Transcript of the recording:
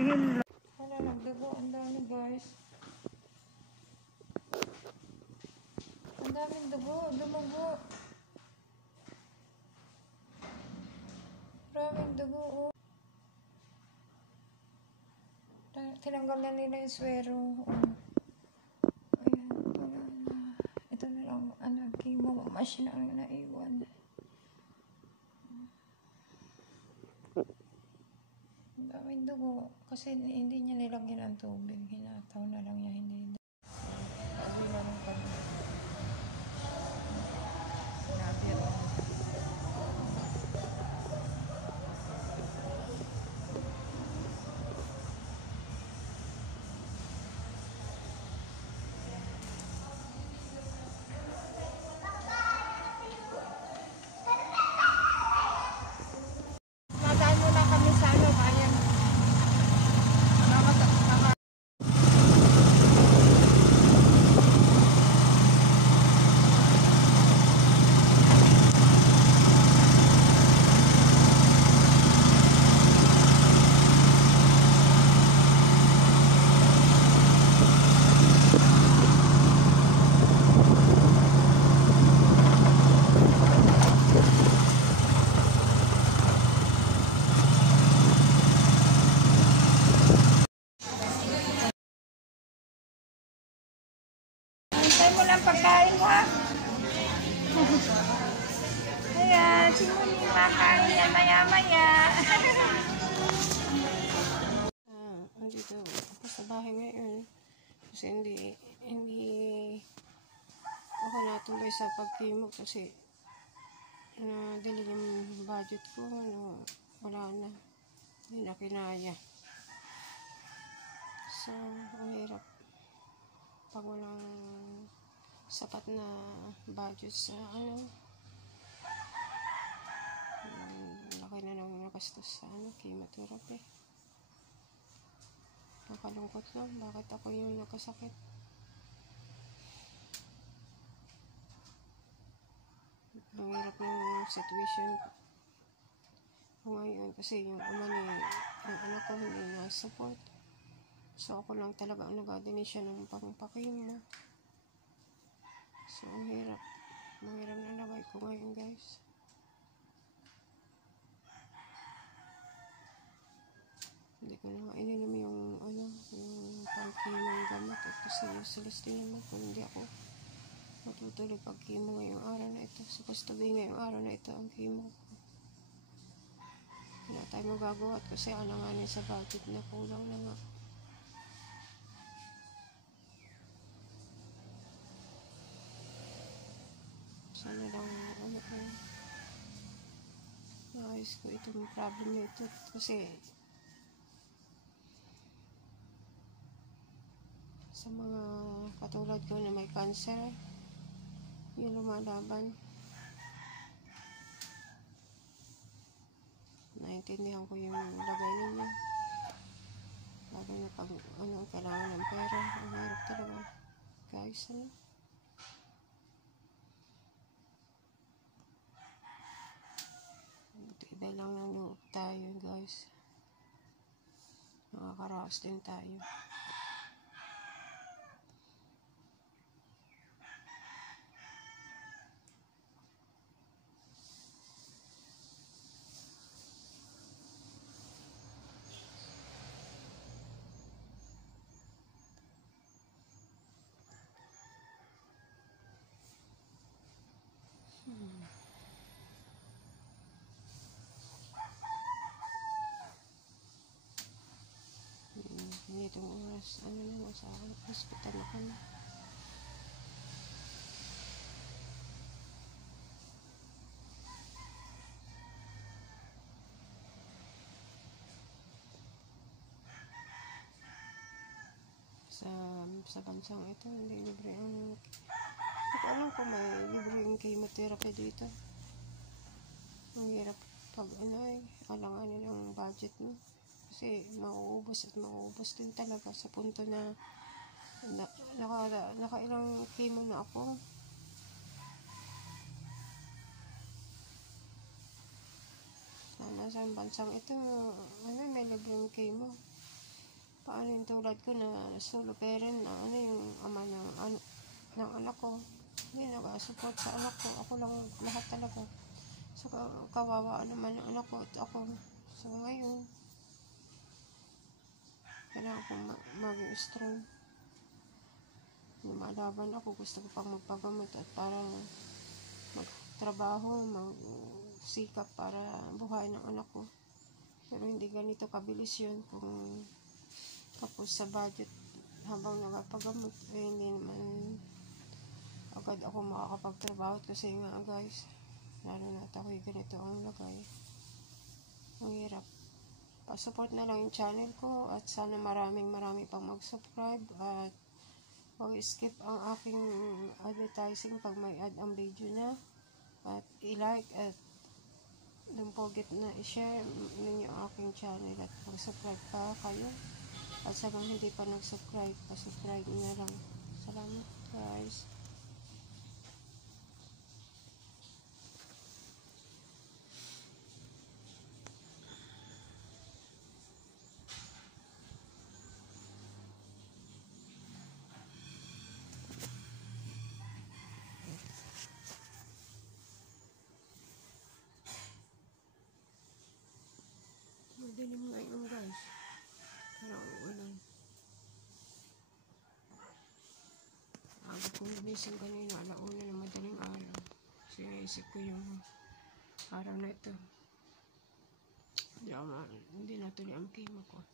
Wala, nagdugo. Ang dami, guys. Ang daming dugo. Dumugo. Maraming dugo, oh. Tinanggal na nila yung swero. Oh. Ayan, wala na. Ito na lang, chemo. Machine ang naiwan. Ang daming dugo. Kasi hindi niya nilagyan ang tubig. Hinataw na lang niya. Hindi. Sabi na lang kami. Sinabi rin. Hintay mo lang pagkain, ha? Ayan, simuli makain yan maya-maya. Andito ako sa bahay ngayon. Kasi hindi ako natuloy sa pag-chemo kasi dali yung budget ko. Wala na. Hindi na kinaya. So, ang hirap. Pag walang sapat na budget sa laki na lang nakastos sa chemotherapy. Nakalungkot lang, bakit ako yung nakasakit? Ang hirap ng situation ko ngayon kasi yung anak ko hindi na support. So ako lang talaga ang nag-donate ng pangpakimo. So ang hirap na lagay ko ngayon, guys. Hindi ko na ininom yung pang-chemo ng gamot at kasi useless din naman kung hindi ako matutuloy pag-chemo ngayong araw na ito. Supposed to be ngayong araw na ito ang chemo ko. Wala tayo magagawa at kasi alanganin sa budget na kulang na nga. Sana lang naayos ko itong problem na ito kasi sa mga katulad ko na may cancer yung lumalaban, naintindihan ko yung lagay ninyo lalo na pag kailangan ng pera. Ang hirap talaga, guys. Iba lang ng loob tayo, guys. Nakakaraos din tayo. Itong oras, sa hospital na kami. Sa bansang ito, hindi libre ang... Hindi ko alam kung may libre yung chemotherapy dito. Ang hirap pag alanganin ang budget mo. Kasi mauubos din talaga sa punto na nakailang chemo na ako. Sana sa bansang ito, may libreng chemo. paano yung tulad ko na solo parent na ano yung ama ng anak ko. Hindi nag-support sa anak ko. Ako lang lahat talaga. So, kawawa naman yung anak ko at ako. So, ngayon, kailangan kong mag-strong. Lumalaban ako. Gusto ko pang magpagamot at parang magtrabaho, magsikap para buhayin ng anak ko. Pero hindi ganito kabilis yun kung tapos sa budget habang nagapagamot. Eh, hindi naman agad ako makakapagtrabaho kasi nga guys, lalo na ako'y ganito ang lagay. Ang hirap. Pa-support na lang yung channel ko at sana marami pang mag-subscribe at huwag skip ang aking advertising pag may ad ang video na at i-like at don't forget na i-share ninyo ang aking channel at mag-subscribe pa kayo at sa mga hindi pa nag-subscribe, pa-subscribe na lang. Salamat guys. Madilim ngayon guys. Parang ulan. Aga kong ginising kanina, alauna na madaling araw. Sinaisip ko yung araw na ito. Hindi na tuloy ang kimo ko.